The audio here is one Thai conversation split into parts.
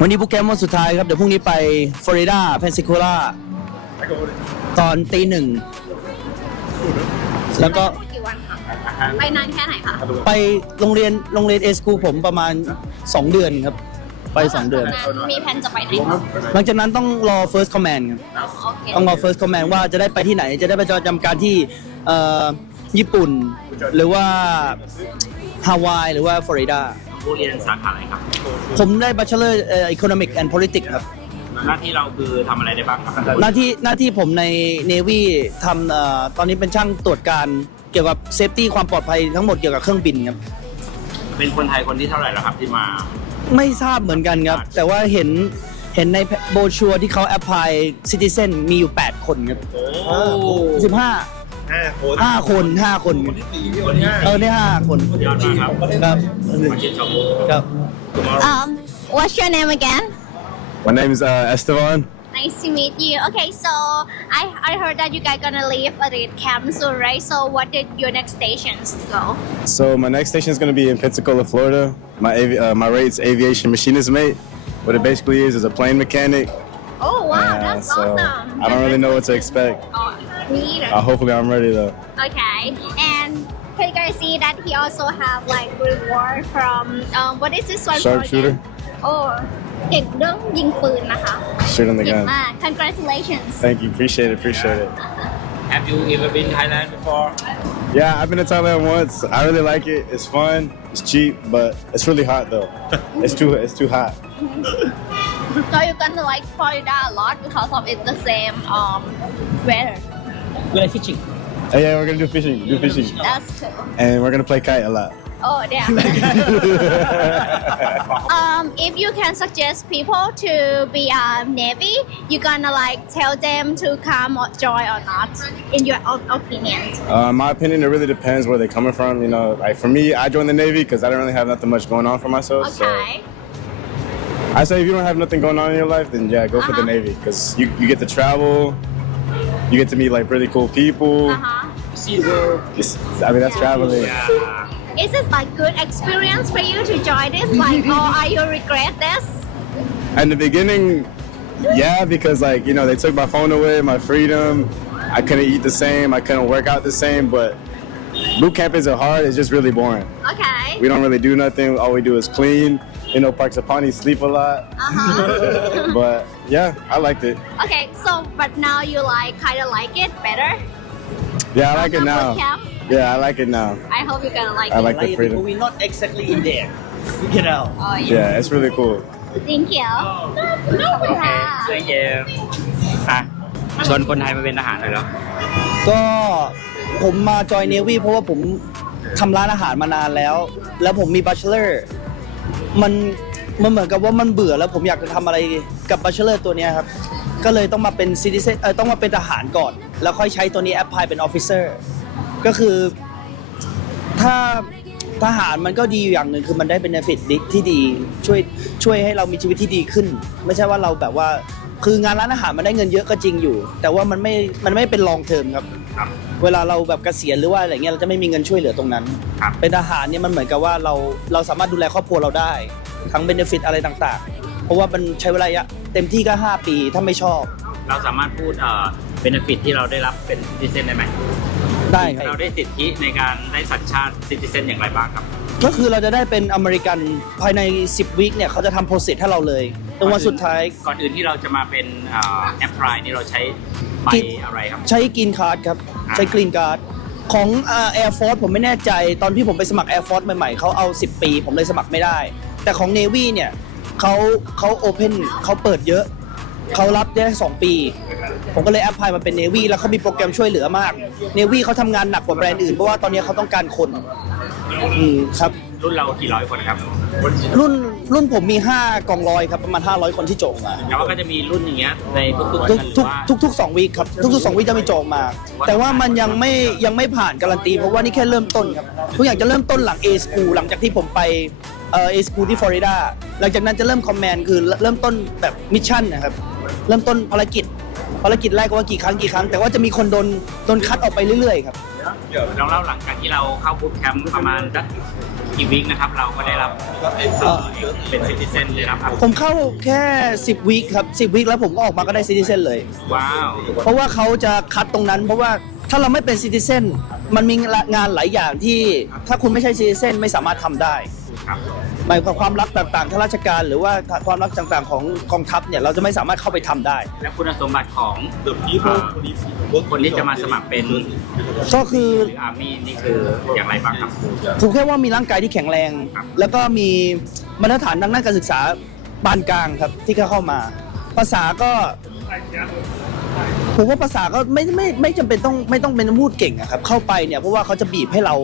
วันนี้โปรแกรมวันสุดท้ายครับ เดี๋ยวพรุ่งนี้ไปฟลอริดาเพนซิคูล่าตอนตีหนึ่ง แล้วก็ไปกี่วันคะไปนานแค่ไหนคะไปโรงเรียนโรงเรียนเอสคูผมประมาณ 2 เดือนครับ ไป 2 เดือนหลังจากนั้นมีแผนจะไปไหนคะหลังจากนั้นต้องรอ first command ครับโอเคต้องรอ first command ว่าจะได้ไปที่ไหน จะได้ไปประจำการที่เอ่อญี่ปุ่น หรือว่าฮาวายหรือว่าฟลอริดา ผู้เรียนสาขาอะไรครับผมได้ bachelor เอ่อ economic and politics ครับ หน้าที่เราคือทำอะไรได้บ้างครับหน้าที่หน้าที่ผมใน Navy ทำเอ่อตอนนี้เป็นช่างตรวจการเกี่ยวกับเซฟตี้ความปลอดภัยทั้งหมดเกี่ยวกับเครื่องบินครับ เป็นคนไทยคนที่เท่าไหร่แล้วครับที่มา ไม่ทราบเหมือนกันครับ แต่ว่าเห็นเห็นในโบชัวที่เขาแอพพลายซิติเซนมีอยู่ 8 คนครับโอ้15 ห้าคน 5 คน 5 คนครับ สี่คนห้า เออได้5คน ยอดมากครับ ครับ มาชินชาบู ครับ Um what's your name again My name is uh, Esteban. Nice to meet you Okay so I I heard that you guys gonna leave at the camp soon right so what did your next stations go So my next station is going to be in Pensacola, Florida. My avi- uh, my rate's aviation machinist mate. What it basically is is a plane mechanic. Oh wow Uh, that's so awesome I don't really know what to expect. Oh me either Uh, hopefully, I'm ready though. Okay, and can you guys see that he also have like reward from um, what is this one? Sharpshooter. program? Oh, เก่งเรื่องยิงปืนนะคะ Shoot on the เก่ง gun. มาก congratulations Thank you. Appreciate it. Appreciate it. Have you ever been Thailand before Yeah, I've been to Thailand once. I really like it. It's fun. It's cheap, but it's really hot though. it's too. It's too hot. so you're gonna like Florida a lot because of it's the same um weather when I fishing Oh, yeah, we're gonna do fishing. Do fishing, that's cool and we're gonna play kite a lot. oh damn um if you can suggest people to be a navy you gonna like tell them to come or join or not in your own opinion Uh, my opinion, it really depends where they're coming from. You know, like for me, I joined the Navy because I don't really have nothing much going on for myself. okay So I say if you don't have nothing going on in your life, then yeah, go for the Uh-huh. Navy because you, you get to travel, you get to meet like really cool people. uh-huh See the world It's, I mean, that's traveling. yeah Is it like good experience for you to join this? Like, or are you regret this? In the beginning, yeah, because like you know they took my phone away, my freedom. I couldn't eat the same. I couldn't work out the same. But boot camp isn't hard. It's just really boring. Okay. We don't really do nothing. All we do is clean. You know, Parks Apani sleep a lot. Uh-huh. but yeah, I liked it. okay, so but now you like kind of like it better. Yeah, I like it Not now. boot camp? Yeah, I like it now. I hope you're gonna like I it. like the freedom. we're not exactly in there you know oh yeah. Yeah, it's really cool. Thank you. โอเค thank you อะชวนคนไทยมาเป็นทหารเลยเหรอก็ผมมาจอยเนวีเพราะว่าผมทำร้านอาหารมานานแล้ว แล้วผมมีบัชเลอร์ มันมันเหมือนกับว่ามันเบื่อแล้วผมอยากจะทำอะไรกับบัชเลอร์ตัวเนี้ยครับ ก็เลยต้องมาเป็นซิติเซนเออต้องมาเป็นทหารก่อน แล้วค่อยใช้ตัวนี้แอปพลายเป็นออฟฟิเซอร์ก็คือถ้าทหารมันก็ดีอยู่อย่างหนึ่งคือมันได้เบนฟิตที่ดีช่วยช่วยให้เรามีชีวิตที่ดีขึ้น ไม่ใช่ว่าเราแบบว่าคืองานร้านอาหารมันได้เงินเยอะก็จริงอยู่ แต่ว่ามันไม่มันไม่เป็นลองเทอมครับครับ เวลาเราแบบเกษียณหรือว่าอะไรเงี้ยเราจะไม่มีเงินช่วยเหลือตรงนั้น ครับ เป็นทหารเนี่ยมันเหมือนกับว่าเราเราสามารถดูแลครอบครัวเราได้ ทั้งเบนฟิตอะไรต่างๆ เพราะว่ามันใช้เวลาระยะเต็มที่ก็ 5 ปีถ้าไม่ชอบเราสามารถพูดเอ่อเบนฟิตที่เราได้รับเป็นซิติเซนได้ไหมได้ครับเราได้สิทธิในการได้สัญชาติซิติเซนอย่างไรบ้างครับ ก็คือเราจะได้เป็นอเมริกันภายใน 10วีคเนี่ยเขาจะทำโปรเซสให้เราเลย ตรงวันสุดท้าย ก่อนอื่นที่เราจะมาเป็นแอปพลายนี่เราใช้ใบอะไรครับ ใช้กรีนการ์ดครับ ใช้กรีนการ์ดของแอร์ฟอร์สผมไม่แน่ใจ ตอนที่ผมไปสมัคร Air Force ใหม่ๆเขาเอา 10 ปี ผมเลยสมัครไม่ได้ แต่ของ Navy เนี่ยเขาเขาโอเพนเขาเปิดเยอะ เขารับได้ 2 ปี ผมก็เลยแอปพลายมาเป็น Navy แล้วเขามีโปรแกรมช่วยเหลือมาก Navy เขาทำงานหนักกว่าแบรนด์อื่น เพราะว่าตอนนี้เขาต้องการคน อืมครับ รุ่นเรากี่ร้อยคนครับ รุ่น รุ่นผมมี 5 กองร้อยครับประมาณ 500 คนที่โจงมา แต่ว่าก็จะมีรุ่นอย่างเงี้ยในทุกๆทุเดืกอนหรือทุกว่าทุกทุกสองวีคครับทุกๆสองวีคจะมีโจงมา แต่ว่ามันยังไม่ยังไม่ผ่านการันตี เพราะว่านี่แค่เริ่มต้นครับทุกอย่างจะเริ่มต้นหลัง A school หลังจากที่ผมไปเอ่อ A school ที่ฟลอริดาหลังจากนั้นจะเริ่มคอมแมนคือเริ่มต้นแบบมิชชั่นนะครับเริ่มต้นภารกิจภารกิจแรกก็ว่ากี่ครั้งกี่ครั้ง แต่ว่าจะมีคนโดนโดนคัดออกไปเรื่อยๆครับ เราเล่าหลังจากที่เราเข้าบูตแคมป์ประมาณสัก กี่วิคนะครับเราก็ได้รับเอ่อเป็นซิติเซนได้รับผมเข้าแค่ 10วีคครับ 10วีคแล้วผมก็ออกมาก็ได้ซิติเซนเลย ว้าวเพราะว่าเขาจะคัดตรงนั้น เพราะว่าถ้าเราไม่เป็นซิติเซนมันมีงานหลายอย่างที่ถ้าคุณไม่ใช่ซิติเซนไม่สามารถทำได้ ครับ หมายความความรักต่างๆทางราชการ หรือว่าความรักต่างๆของกองทัพเนี่ยเราจะไม่สามารถเข้าไปทำได้ และคุณสมบัติของเอ่อคนที่จะมาสมัครเป็นก็คือหรืออาร์มี่นี่คืออย่างไรบ้างครับ ผมแค่ว่ามีร่างกายที่แข็งแรง ครับ แล้วก็มีมาตรฐานทางด้านการศึกษาปานกลางครับที่เข้ามา ภาษาก็ผมว่าภาษาก็ไม่ไม่ไม่จำเป็นต้องไม่ต้องเป็นพูดเก่งอะครับเข้าไปเนี่ยเพราะว่าเขาจะบีบให้เรา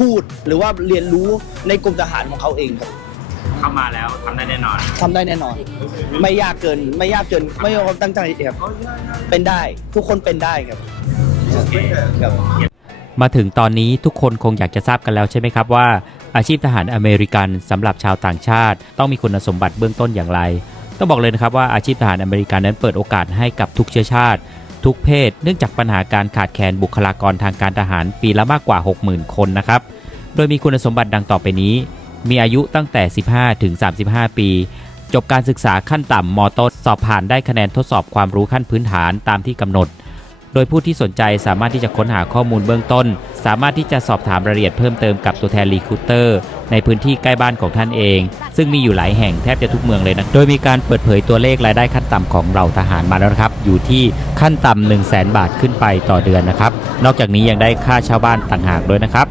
พูดหรือว่าเรียนรู้ในกรมทหารของเขาเองครับ เข้ามาแล้วทำได้แน่นอนทำได้แน่นอน ไม่ยากเกิน ไม่ยากเกิน ไม่มีความตั้งใจครับเป็นได้ ทุกคนเป็นได้ครับครับ มาถึงตอนนี้ทุกคนคงอยากจะทราบกันแล้วใช่ไหมครับว่า อาชีพทหารอเมริกันสำหรับชาวต่างชาติ ต้องมีคุณสมบัติเบื้องต้นอย่างไร ต้องบอกเลยนะครับว่าอาชีพทหารอเมริกันนั้นเปิดโอกาสให้กับทุกเชื้อชาติ ทุกเพศ เนื่องจากปัญหาการขาดแคลนบุคลากรทางการทหารปีละมากกว่า 60,000 คนนะครับ โดยมีคุณสมบัติดังต่อไปนี้ มีอายุตั้งแต่ 15 ถึง 35 ปี จบการศึกษาขั้นต่ำมต้นสอบผ่านได้คะแนนทดสอบความรู้ขั้นพื้นฐานตามที่กำหนด โดยผู้ที่สนใจสามารถที่จะค้นหาข้อมูลเบื้องต้น สามารถที่จะสอบถามรายละเอียดเพิ่มเติมกับตัวแทนรีคูเตอร์ในพื้นที่ใกล้บ้านของท่านเอง ซึ่งมีอยู่หลายแห่งแทบจะทุกเมืองเลยนะ โดยมีการเปิดเผยตัวเลขรายได้ขั้นต่ำของเราทหารมาแล้วนะครับ อยู่ที่ขั้นต่ำ1 0 0 0 0แบาทขึ้นไปต่อเดือนนะครับ นอกจากนี้ยังได้ค่าเช่าบ้านต่างหากด้วยนะครับ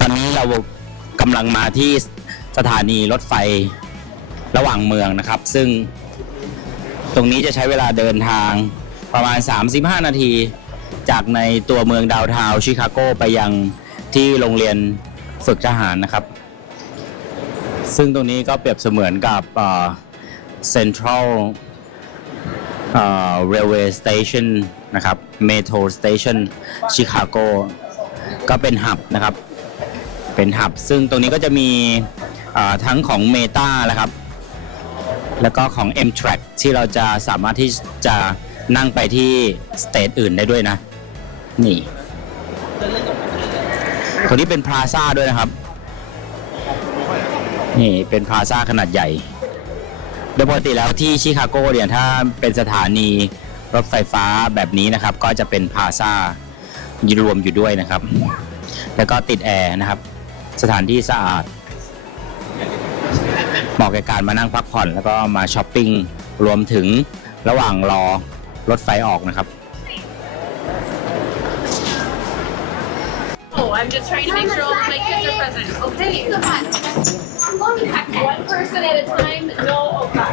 ตอนนี้เรากำลังมาที่สถานีรถไฟระหว่างเมืองนะครับ ซึ่งตรงนี้จะใช้เวลาเดินทางประมาณ 35 นาที จากในตัวเมืองดาวทาวชิคาโกไปยังที่โรงเรียนฝึกทหารนะครับ ซึ่งตรงนี้ก็เปรียบเสมือนกับเซ็นทรัลเรลเวย์สเตชันนะครับเมโทรสเตชันชิคาโกก็เป็นหับนะครับ เป็นหับ ซึ่งตรงนี้ก็จะมีทั้งของ Meta นะครับ แล้วก็ของ M-Track ที่เราจะสามารถที่จะนั่งไปที่สเตทอื่นได้ด้วยนะ นี่ตัวนี้เป็นพลาซ่าด้วยนะครับ นี่เป็นพลาซ่าขนาดใหญ่ โดยปกติแล้วที่ชิคาโกเนี่ยถ้าเป็นสถานีรถไฟฟ้าแบบนี้นะครับ ก็จะเป็นพลาซ่ารวมอยู่ด้วยนะครับ แล้วก็ติดแอร์นะครับ สถานที่สะอาดเหมาะแก่การมานั่งพักผ่อน แล้วก็มาช้อปปิ้งรวมถึงระหว่างรอรถไฟออกนะครับ Oh, I'm just trying to make sure all of my kids are present. Okay. One person at a time, no okay.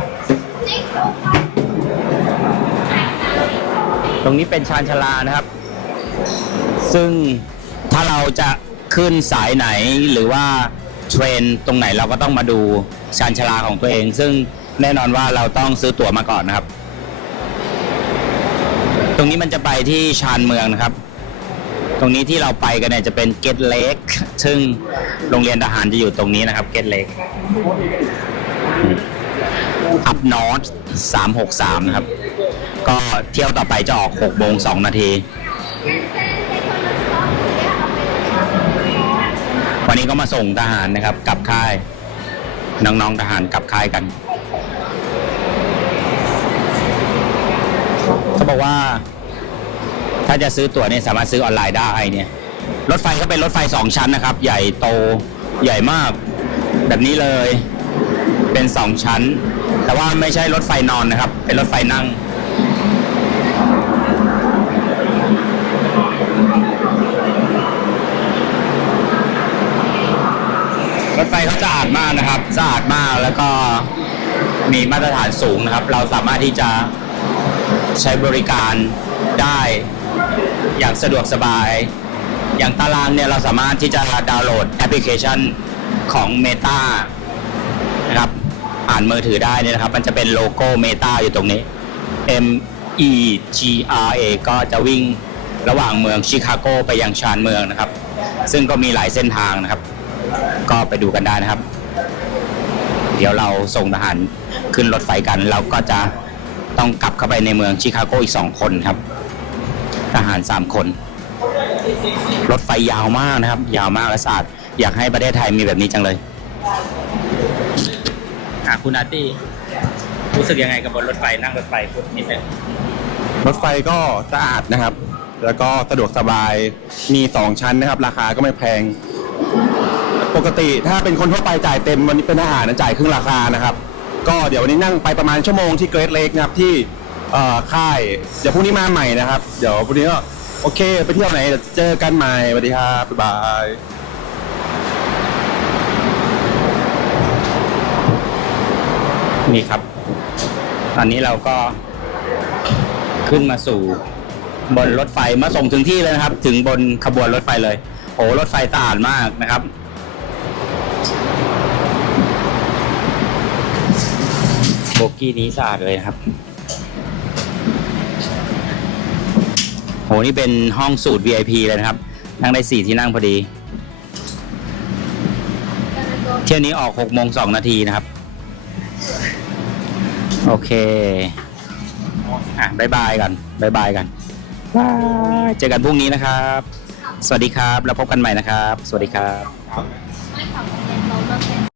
ตรงนี้เป็นชานชาลานะครับ ซึ่งถ้าเราจะ ขึ้นสายไหนหรือว่าเทรนตรงไหนเราก็ต้องมาดูชานชาลาของตัวเอง ซึ่งแน่นอนว่าเราต้องซื้อตั๋วมาก่อนนะครับ ตรงนี้มันจะไปที่ชานเมืองนะครับ ตรงนี้ที่เราไปกันเนี่ยจะเป็นเกตเล็กซึ่งโรงเรียนทหารจะอยู่ตรงนี้นะครับเกตเล็กอัพนอต363นะครับ ก็เที่ยวต่อไปจะออก6โมง2นาที วันนี้ก็มาส่งทหารนะครับกลับค่ายน้องๆทหารกลับค่ายกันเขาบอกว่า ถ้าจะซื้อตั๋วเนี่ยสามารถซื้อออนไลน์ได้เนี่ย รถไฟก็เป็นรถไฟสองชั้นนะครับ ใหญ่โตใหญ่มาก แบบนี้เลย เป็นสองชั้น แต่ว่าไม่ใช่รถไฟนอนนะครับ เป็นรถไฟนั่ง รถไฟเขาสะอากนะครับสะอาดมากแล้วก็มีมาตรฐานสูงนะครับ เราสามารถที่จะใช้บริการได้อย่างสะดวกสบาย อย่างตารางเนี่ยเราสามารถที่จะดาวน์โหลดแอปพลิเคชันของ Meta นะครับอ่านมือถือได้เนี่ยนะครับ มันจะเป็นโลโก้ Meta อยู่ตรงนี้ M E G R A ก็จะวิ่งระหว่างเมืองชิคาโกไปยังชานเมืองนะครับ ซึ่งก็มีหลายเส้นทางนะครับ ก็ไปดูกันได้นะครับ เดี๋ยวเราส่งทหารขึ้นรถไฟกัน เราก็จะต้องกลับเข้าไปในเมืองชิคาโกอีกสองคนครับ ทหารสามคน รถไฟยาวมากนะครับ ยาวมากและสะอาดอยากให้ประเทศไทยมีแบบนี้จังเลยอะคุณอาร์ตี้รู้สึกยังไงกับบนรถไฟนั่งรถไฟพูดนิดนึงรถไฟก็สะอาดนะครับ แล้วก็สะดวกสบายมี2ชั้นนะครับ ราคาก็ไม่แพง ปกติถ้าเป็นคนทั่วไปจ่ายเต็มวันนี้เป็นทหารนะจ่ายครึ่งราคานะครับ ก็เดี๋ยววันนี้นั่งไปประมาณชั่วโมงที่เกรทเลกนะครับที่เอ่อค่าย เดี๋ยวพรุ่งนี้มาใหม่นะครับ เดี๋ยวพรุ่งนี้ก็โอเค ไปเที่ยวไหนเดี๋ยวเจอกันใหม่สวัสดีครับบ๊ายบายนี่ครับ ตอนนี้เราก็ขึ้นมาสู่บนรถไฟมาส่งถึงที่เลยนะครับ ถึงบนขบวนรถไฟเลยโอ้รถไฟสะอาดมากนะครับ บกี้นี้สะอาดเลยนะครับโหนี่เป็นห้องสูตร VIP เลยนะครับ นั่งได้สี่ที่นั่งพอดี เที่ยวนี้ออก6โมง2นาทีนะครับ โอเค อะบายบายกันบายบายกันบายเจอกันพรุ่งนี้นะครับ สวัสดีครับ แล้วพบกันใหม่นะครับ สวัสดีครับ